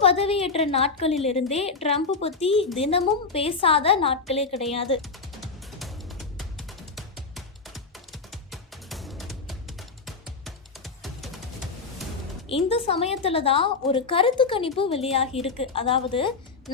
பதவியேற்ற நாட்களிலிருந்தே ட்ரம்ப் பத்தி தினமும் பேசாத நாட்களே கிடையாது. இந்த சமயத்துல தான் ஒரு கருத்து கணிப்பு வெளியாகி இருக்கு. அதாவது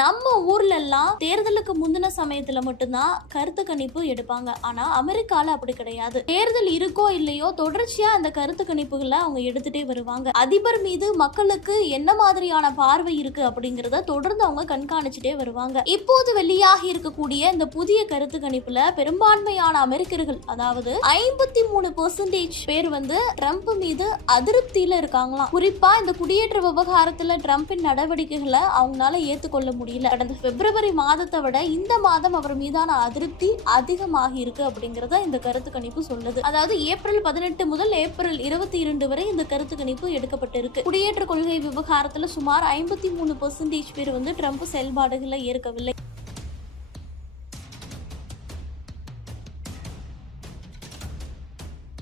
நம்ம ஊர்ல எல்லாம் தேர்தலுக்கு முந்தின சமயத்துல மட்டும்தான் கருத்து கணிப்பு எடுப்பாங்க. ஆனா அமெரிக்கால அப்படி கிடையாது. தேர்தல் இருக்கோ இல்லையோ தொடர்ச்சியா அந்த கருத்து கணிப்புகளை அவங்க எடுத்துட்டே வருவாங்க. அதிபர் மீது மக்களுக்கு என்ன மாதிரியான பார்வை இருக்கு அப்படிங்கறத தொடர்ந்து அவங்க கண்காணிச்சுட்டே வருவாங்க. இப்போது வெளியாகி இருக்கக்கூடிய இந்த புதிய கருத்து கணிப்புல பெரும்பான்மையான அமெரிக்கர்கள் அதாவது ஐம்பத்தி மூணு பெர்சன்டேஜ் பேர் வந்து ட்ரம்ப் மீது அதிருப்தியில இருக்காங்களாம். குறிப்பா இந்த குடியேற்ற விவகாரத்துல ட்ரம்பின் நடவடிக்கைகளை அவங்களால ஏத்துக்கொள்ள முடியல. கடந்த பிப்ரவரி மாதத்தை விட இந்த மாதம் அவர் மீதான அதிருப்தி அதிகமாகி இருக்கு அப்படிங்கறத இந்த கருத்து கணிப்பு சொல்லுது. அதாவது ஏப்ரல் பதினெட்டு முதல் ஏப்ரல் இருபத்தி இரண்டு வரை இந்த கருத்து கணிப்பு எடுக்கப்பட்டிருக்கு. குடியேற்ற கொள்கை விவகாரத்துல சுமார் ஐம்பத்தி மூணு பெர்சன்டேஜ் பேர் வந்து ட்ரம்ப் செயல்பாடுகளை ஏற்கவில்லை.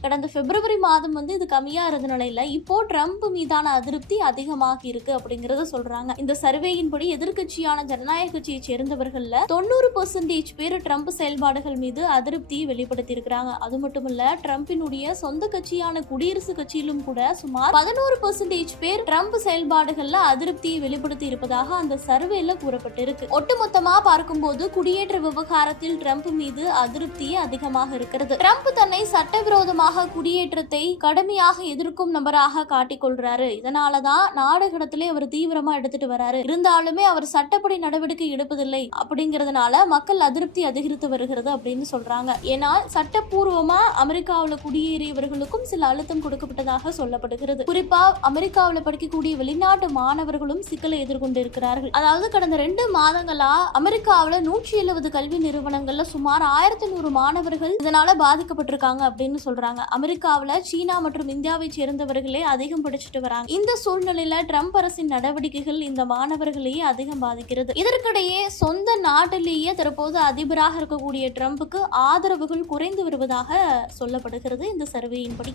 கடந்த பிப்ரவரி மாதம் வந்து இது கம்மியா இருந்த நிலையில இப்போ ட்ரம்ப் மீதான அதிருப்தி அதிகமாகி இருக்கு அப்படிங்கறத சொல்றாங்க. இந்த சர்வேயின்படி எதிர்க்கட்சியான ஜனநாயக கட்சியை சேர்ந்தவர்கள்ல தொண்ணூறு பெர்சன்டேஜ் பேர் ட்ரம்ப் செயல்பாடுகள் மீது அதிருப்தியை வெளிப்படுத்தி இருக்கிறாங்க அது மட்டும் இல்ல ட்ரம்பினுடைய சொந்த கட்சியான குடியரசு கட்சியிலும் கூட சுமார் பதினோரு பெர்சன்டேஜ் பேர் ட்ரம்ப் செயல்பாடுகள்ல அதிருப்தியை வெளிப்படுத்தி இருப்பதாக அந்த சர்வேல கூறப்பட்டிருக்கு. ஒட்டுமொத்தமா பார்க்கும்போது குடியேற்ற விவகாரத்தில் ட்ரம்ப் மீது அதிருப்தியே அதிகமாக இருக்கிறது. ட்ரம்ப் தன்னை சட்டவிரோதமாக குடியேற்றத்தை கடுமையாக எதிர்க்கும் நபராக காட்டிக்கொள்றாரு. இதனாலதான் நாடு கடத்திலே அவர் தீவிரமா எடுத்துட்டு வராரு. இருந்தாலுமே அவர் சட்டப்படி நடவடிக்கை எடுப்பதில்லை அப்படிங்கறதுனால மக்கள் அதிருப்தி அதிகரித்து வருகிறது அப்படின்னு சொல்றாங்க. ஏன்னா சட்டப்பூர்வமா அமெரிக்காவில் குடியேறியவர்களுக்கும் சில அழுத்தம் கொடுக்கப்பட்டதாக சொல்லப்படுகிறது. குறிப்பா அமெரிக்காவில் படிக்கக்கூடிய வெளிநாட்டு மாணவர்களும் சிக்கலை எதிர்கொண்டு இருக்கிறார்கள் அதாவது கடந்த ரெண்டு மாதங்களா அமெரிக்காவில் நூற்றி எழுபது கல்வி நிறுவனங்கள்ல சுமார் ஆயிரத்தி நூறு மாணவர்கள் இதனால பாதிக்கப்பட்டிருக்காங்க அப்படின்னு சொல்றாங்க. அமெரிக்காவில் சீனா மற்றும் இந்தியாவை சேர்ந்தவர்களே அதிகம் படிச்சுட்டு வராங்க. இந்த சூழ்நிலையில ட்ரம்ப் அரசின் நடவடிக்கைகள் இந்த மாணவர்களையே அதிகம் பாதிக்கிறது. இதற்கிடையே சொந்த நாட்டிலேயே தற்போது அதிபராக இருக்கக்கூடிய ட்ரம்புக்கு ஆதரவுகள் குறைந்து வருவதாக சொல்லப்படுகிறது இந்த சர்வேயின்படி.